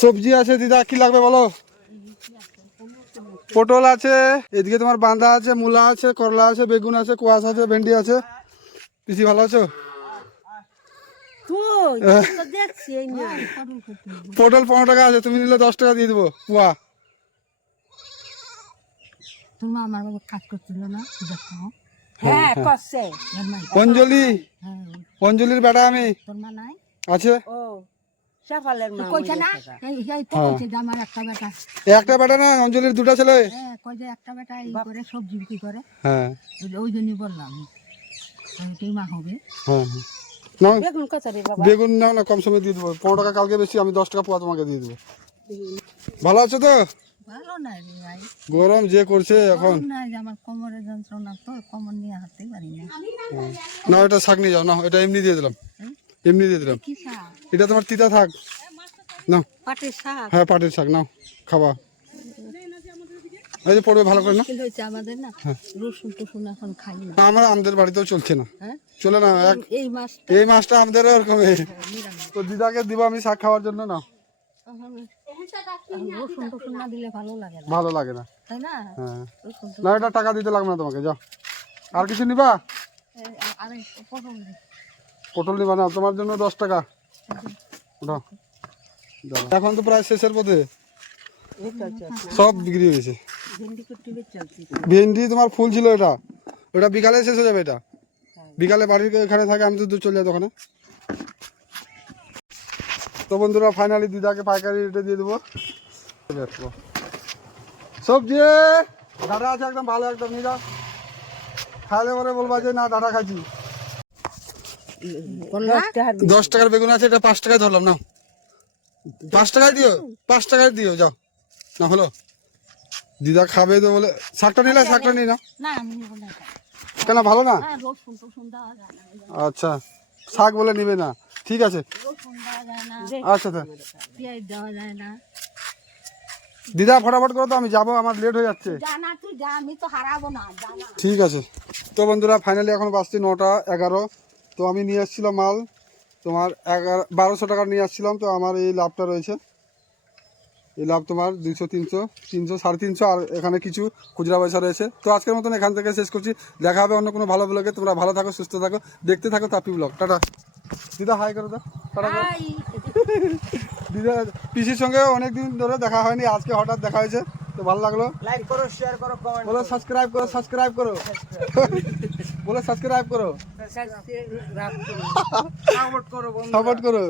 সবজি আছে দিদা, কি লাগবে বলো? পটল আছে, এদিকে তোমার বাঁধা আছে, মূলা আছে, করলা আছে, বেগুন আছে, কোয়াশ আছে, ভেন্ডি আছে। পিসি ভালো আছো? পটল 15 টাকা আছে, তুমি নিলে 10 টাকা দিয়ে দেবো পোয়া। অঞ্জলি, অঞ্জলির বেটা আমি। আছে একটা বেটা না, অঞ্জলির 2টা ছেলে। হ্যাঁ বেগুন নাও না, কম সময় দিয়ে দেবো। 15 টাকা কালকে বেশি, আমি 10 টাকা পোয়া তোমাকে দিয়ে দেবো। ভালো আছো তো? গরম যে করছে এখন। না এটা শাক নিয়ে যাও না, এটা এমনি দিয়ে দিলাম, এমনি দিয়ে দিলাম। এটা তোমার তিতা থাক নাও। হ্যাঁ পাটের শাক নাও, খাবা। এই যে পড়বে ভালো করে না। আমার আমাদের বাড়িতেও চলছে না, চলে না। এই মাছটা আমাদের ওরকম। তো দিদাকে দিব আমি শাক খাওয়ার জন্য। না ভালো লাগে না। হ্যাঁ না, এটা টাকা দিতে লাগবে না তোমাকে, যাও। আর কিছু নিবা? পটল নিবা না, তোমার জন্য 10 টাকা। এখন তো প্রায় শেষের পথে, সব বিক্রি হয়েছে। ভেন্ডি তোমার ফুল ছিল, এটা ওটা বিকালে শেষ হয়ে যাবে। এটা বিকালে বাড়ির এখানে থাকে, আমি তো দূর চলে যাই দোকানে। তো বন্ধুরা ফাইনালি দিদাকে পাইকারি রেটে দিয়ে দেবো। সবজি ডাটা আছে একদম ভালো, একদম নিয়ে যাও। খাইলে পরে বলবা যে না ডাটা খাচ্ছি। 10 টাকার বেগুন আছে, এটা 5 টাকায় ধরলাম না। 5 টাকায় দিও, 5 টাকায় দিও, যাও না। হলো দিদা খাবে তো বলে শাকটা নিলে, শাকটা নিয়ে নাও। কেন ভালো না? আচ্ছা শাক বলে নিবে না, ঠিক আছে। আচ্ছা দিদা ফটাফট করো তো, আমি যাবো, আমার লেট হয়ে যাচ্ছে। ঠিক আছে। তো বন্ধুরা ফাইনালি এখন বাজছে 9টা 11। তো আমি নিয়ে আসছিলাম মাল তোমার 1200 টাকা নিয়ে আসছিলাম। তো আমার এই লাভটা রয়েছে, এই লাভ তোমার 200 300 300 350, আর এখানে কিছু খুচরা পয়সা রয়েছে। তো আজকের মতন এখান থেকে শেষ করছি, দেখা হবে অন্য কোনো ভালো ব্লগে। তোমরা ভালো থাকো, সুস্থ থাকো, দেখতে থাকো তাপি ব্লগ। টাটা। দিদা হাই করো, দাও টাটা। দিদা পিসির সঙ্গে অনেকদিন ধরে দেখা হয়নি, আজকে হঠাৎ দেখা হয়েছে, তো ভালো লাগলো। লাইক করো, শেয়ার করো, কমেন্ট বলো, সাবস্ক্রাইব করো, সাবস্ক্রাইব করো বলো, সাবস্ক্রাইব করো, সাপোর্ট করো, সাপোর্ট করো।